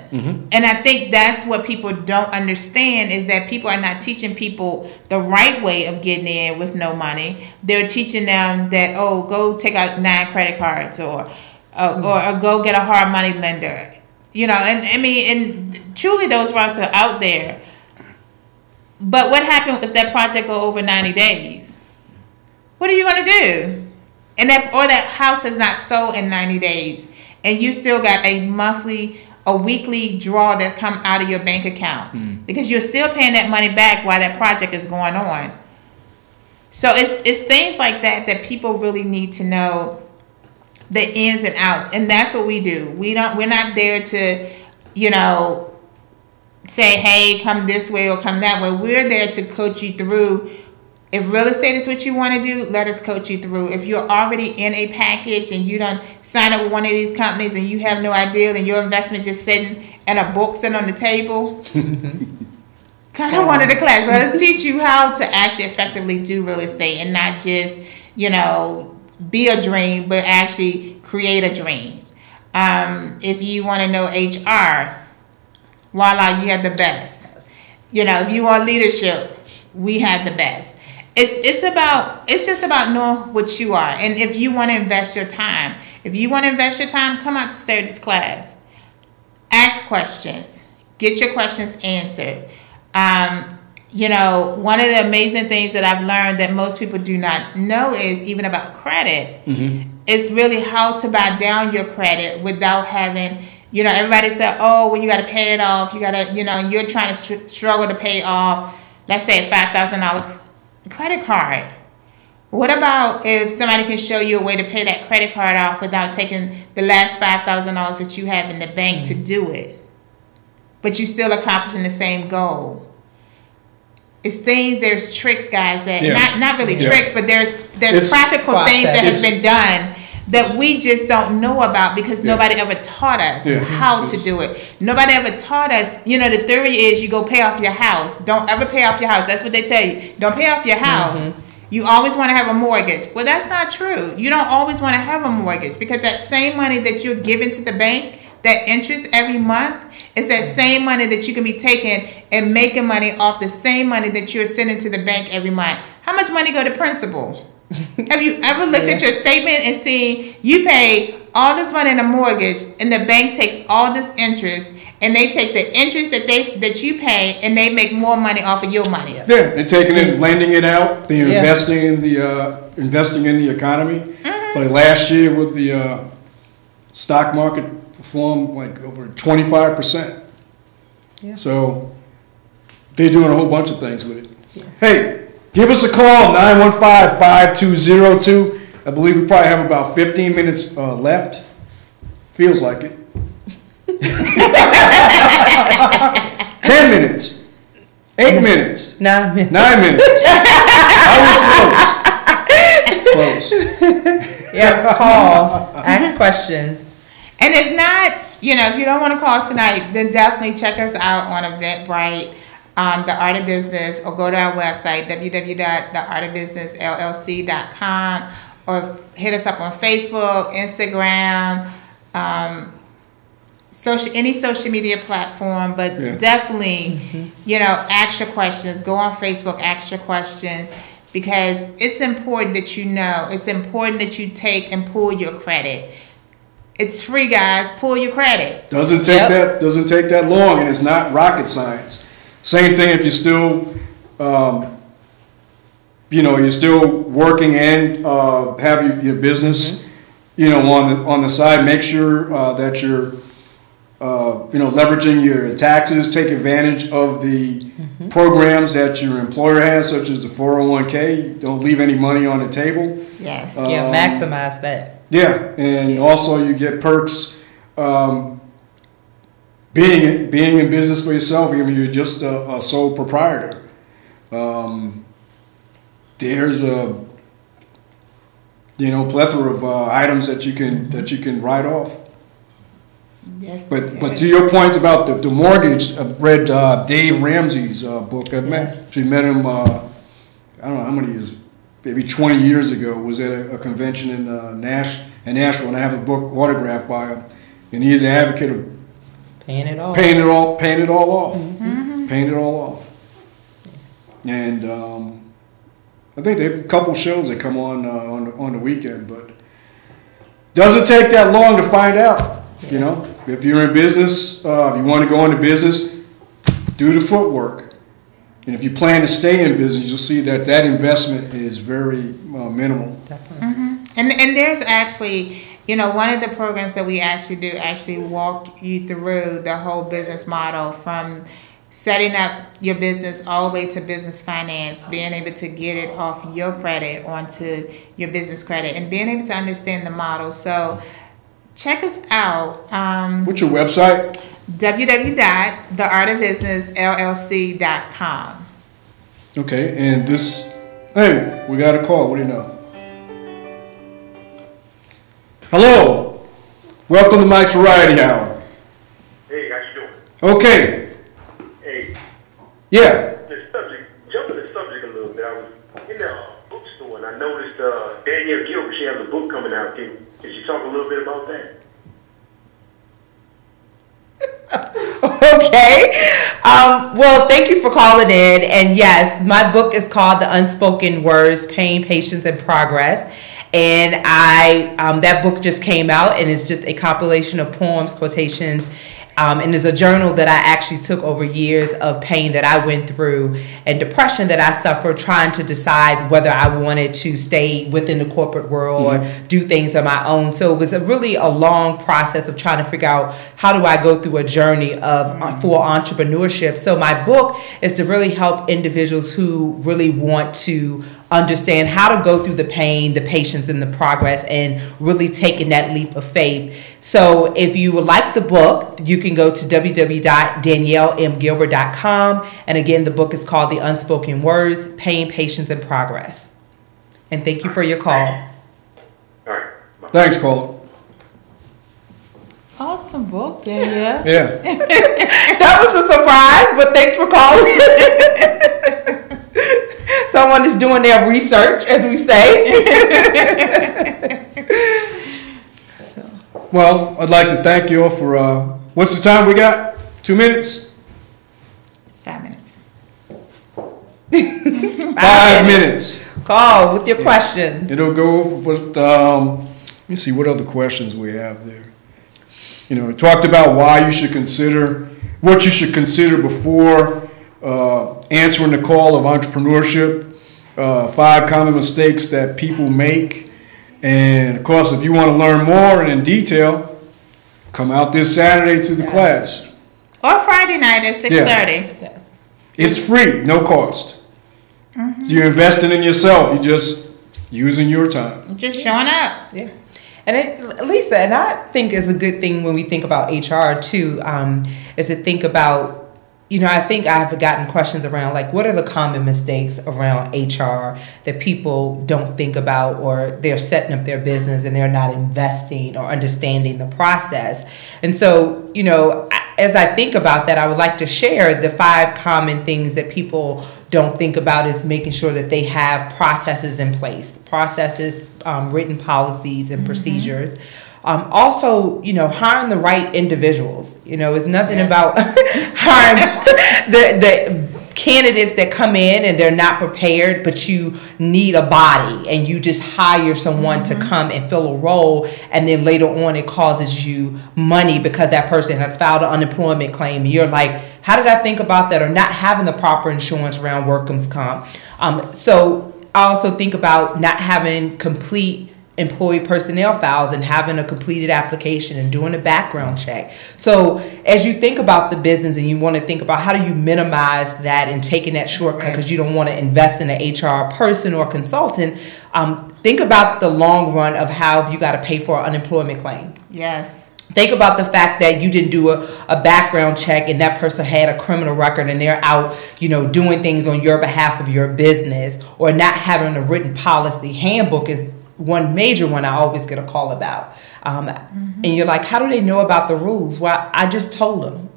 And I think that's what people don't understand is that people are not teaching people the right way of getting in with no money. They're teaching them that, go take out 9 credit cards or go get a hard money lender. And truly those routes are out there. But what happens if that project go over 90 days? What are you going to do? And that house has not sold in 90 days and you still got a weekly draw that come out of your bank account because you're still paying that money back while that project is going on. So it's things like that people really need to know the ins and outs, and that's what we do. We're not there to, say, hey, come this way or come that way. We're there to coach you through. If real estate is what you want to do, let us coach you through. If you're already in a package and you don't sign up with one of these companies and you have no idea and your investment just sitting and a book sitting on the table, come to one of the classes. Let us teach you how to actually effectively do real estate and not just, be a dream, but actually create a dream. If you want to know HR, voila, you have the best. If you want leadership, we have the best. It's just about knowing what you are. And if you want to invest your time, come out to Saturday's class. Ask questions. Get your questions answered. One of the amazing things that I've learned that most people do not know is even about credit. It's really how to buy down your credit without having, everybody said, you got to pay it off. You got to, you're trying to struggle to pay off, let's say a $5,000 credit card. What about if somebody can show you a way to pay that credit card off without taking the last $5,000 that you have in the bank to do it, but you still accomplishing the same goal? There's tricks, guys, that not really tricks, but there's practical things that have been done that we just don't know about because nobody ever taught us how to do it. Nobody ever taught us, the theory is you go pay off your house. Don't ever pay off your house. That's what they tell you. Don't pay off your house. You always want to have a mortgage. Well, that's not true. You don't always want to have a mortgage because that same money that you're giving to the bank, that interest every month, is that same money that you can be taking and making money off the same money that you're sending to the bank every month. How much money go to principal? Have you ever looked at your statement and seen you pay all this money in a mortgage and the bank takes all this interest and they take the interest that you pay and they make more money off of your money? Yeah, they're taking it, lending it out. They're investing in the economy. Like last year with the stock market performed like over 25%. Yeah. So they're doing a whole bunch of things with it. Yeah. Hey. Give us a call, 915-5202. I believe we probably have about 15 minutes left. Feels like it. 10 minutes. 8 minutes. 9 minutes. 9 minutes. I was close. Yes, call. Ask questions. And if not, if you don't want to call tonight, then definitely check us out on Eventbrite. The Art of Business, or go to our website, www.theartofbusinessllc.com, or hit us up on Facebook, Instagram, any social media platform, but definitely, ask your questions. Go on Facebook, ask your questions, because it's important that you know. It's important that you take and pull your credit. It's free, guys. Pull your credit. Doesn't take that long, and it's not rocket science. Same thing if you're still, you're still working and have your business, on the side. Make sure that you're, leveraging your taxes. Take advantage of the programs that your employer has, such as the 401k. Don't leave any money on the table. Yes. Maximize that. Yeah, and also you get perks being in business for yourself. Even if you're just a sole proprietor. There's a plethora of items that you can write off. Yes. But to your point about the mortgage, I read Dave Ramsey's book. I actually met him. I don't know how many years. Maybe 20 years ago, was at a convention in Nashville, and I have a book autographed by him, and he's an advocate of paying it all off, paying it all off. And I think they have a couple shows that come on the weekend, but doesn't take that long to find out. If you're in business, if you want to go into business, do the footwork. And if you plan to stay in business, you'll see that investment is very minimal. Definitely. And there's actually, one of the programs that we actually do walk you through the whole business model, from setting up your business all the way to business finance, being able to get it off your credit onto your business credit, and being able to understand the model. So check us out. What's your website? www.theartofbusinessllc.com. Okay, and hey, we got a call. What do you know? Hello. Welcome to Mike's Variety Hour. Hey, how you doing? Okay. Hey. Yeah. Jumping the subject a little bit, I was in the bookstore and I noticed Danielle Gilbert, she has a book coming out. Can you talk a little bit about that? Okay. Well, thank you for calling in. And yes, my book is called The Unspoken Words, Pain, Patience, and Progress. And that book just came out, and it's just a compilation of poems, quotations, and there's a journal that I actually took over years of pain that I went through and depression that I suffered, trying to decide whether I wanted to stay within the corporate world or do things on my own. So it was really a long process of trying to figure out, how do I go through a journey for entrepreneurship. So my book is to really help individuals who really want to understand how to go through the pain, the patience, and the progress, and really taking that leap of faith. So if you would like the book, you can go to www.daniellemgilbert.com. And again, the book is called The Unspoken Words, Pain, Patience, and Progress. And thank you for your call. All right. Thanks, caller. Awesome book, Danielle. Yeah. That was a surprise, but thanks for calling. Someone is doing their research, as we say. Well, I'd like to thank you all for, what's the time we got? 2 minutes? 5 minutes. 5 minutes. Call with your questions. It'll go with, let me see what other questions we have there. We talked about what you should consider before answering the call of entrepreneurship, 5 common mistakes that people make. And of course, if you want to learn more and in detail, come out this Saturday to the class. Or Friday night at 6:30. Yes. It's free, no cost. You're investing in yourself. You're just using your time. Just showing up. Yeah. And Lisa, and I think is a good thing when we think about HR too, is to think about, I think I've gotten questions around, like, what are the common mistakes around HR that people don't think about, or they're setting up their business and they're not investing or understanding the process. And so, as I think about that, I would like to share the 5 common things that people don't think about is making sure that they have processes in place, written policies and procedures. Also, hiring the right individuals. It's nothing about hiring candidates that come in and they're not prepared, but you need a body and you just hire someone to come and fill a role, and then later on it causes you money because that person has filed an unemployment claim, and you're like, how did I think about that? Or not having the proper insurance around workers' comp. So I also think about not having complete employee personnel files and having a completed application and doing a background check. So as you think about the business and you want to think about how do you minimize that and taking that shortcut because you don't want to invest in an HR person or consultant, think about the long run of how you got to pay for an unemployment claim. Yes. Think about the fact that you didn't do a background check and that person had a criminal record and they're out, doing things on your behalf of your business, or not having a written policy. Handbook is one major one I always get a call about. And you're like, how do they know about the rules? Well, I just told them.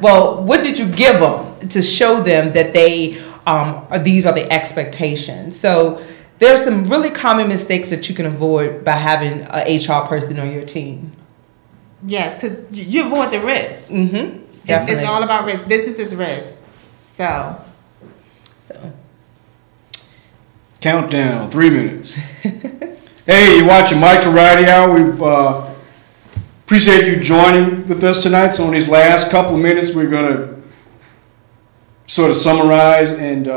Well, what did you give them to show them that these are the expectations? So there's some really common mistakes that you can avoid by having an HR person on your team. Yes, because you avoid the risk. Definitely. It's all about risk. Business is risk. So. Countdown, 3 minutes. Hey, you're watching Mike's Variety Hour. We appreciate you joining with us tonight. So in these last couple of minutes, we're going to sort of summarize and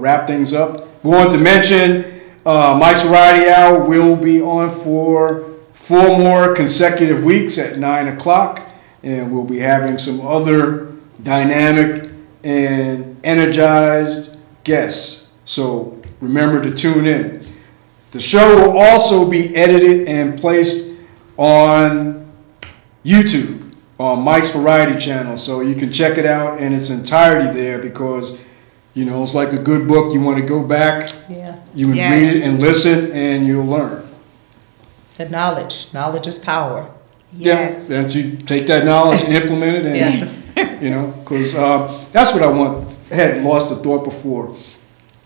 wrap things up. We want to mention Mike's Variety Hour will be on for 4 more consecutive weeks at 9 o'clock. And we'll be having some other dynamic and energized guests. So remember to tune in. The show will also be edited and placed on YouTube, on Mike's Variety channel. So you can check it out in its entirety there because, it's like a good book. You want to go back, you would read it and listen, and you'll learn. The knowledge. Knowledge is power. Yes. Yeah, that you take that knowledge and implement it. And, because that's what I want. I had lost the thought before.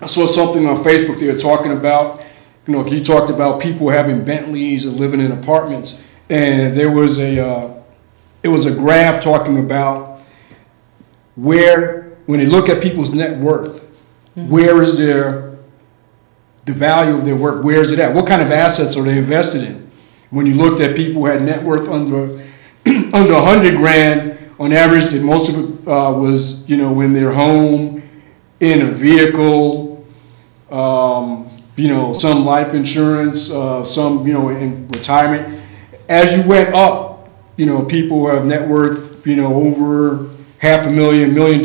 I saw something on Facebook they were talking about, you talked about people having Bentleys and living in apartments, and there was it was a graph talking about where, when they look at people's net worth, where is the value of their worth, where is it at? What kind of assets are they invested in? When you looked at people who had net worth under $100,000 on average, that most of it was, in their home, in a vehicle, some life insurance, some, in retirement. As you went up, people who have net worth, over $500,000, $1 million,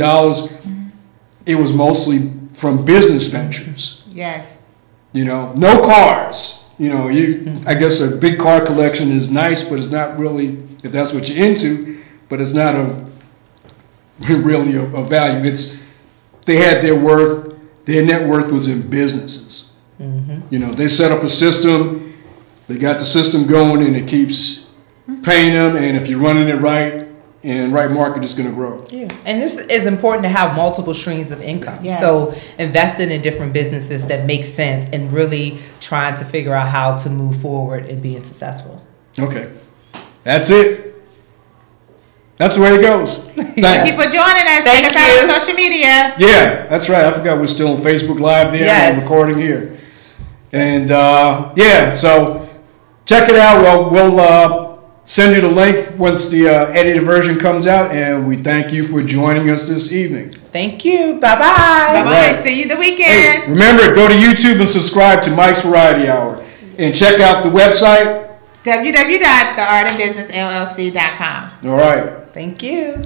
it was mostly from business ventures. Yes. No cars. I guess a big car collection is nice, but it's not really, if that's what you're into, but it's not really a value. They had their worth. Their net worth was in businesses. They set up a system, they got the system going, and it keeps paying them, and if you're running it right, and right market, is going to grow. Yeah, and this is important to have multiple streams of income. Yes. So investing in different businesses that make sense and really trying to figure out how to move forward and being successful. Okay, that's it. That's the way it goes. Thank you for joining us. Check us out on social media. Yeah, that's right. I forgot we're still on Facebook Live there. Yes. We're recording here. And so check it out. We'll send you the link once the edited version comes out. And we thank you for joining us this evening. Thank you. Bye-bye. Bye-bye. Right. See you the weekend. Hey, remember, go to YouTube and subscribe to Mike's Variety Hour. And check out the website. www.theartofbusinessllc.com. All right. Thank you.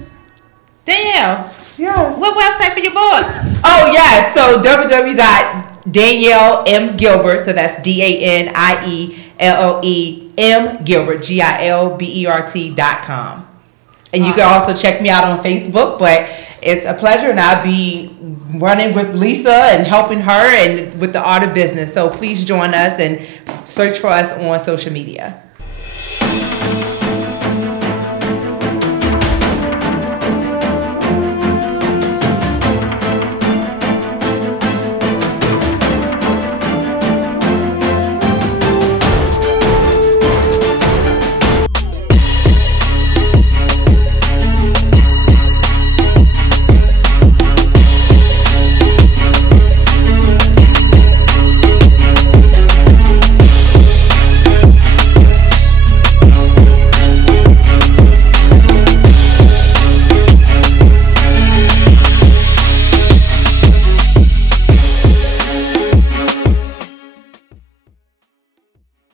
Danielle. Yes. What website for your book? Oh, yes. So www.Danielle M. Gilbert. So that's DANIELLEM Gilbert, GILBERT.com. And you can also check me out on Facebook. But it's a pleasure, and I'll be running with Lisa and helping her and with the Art of Business. So please join us and search for us on social media.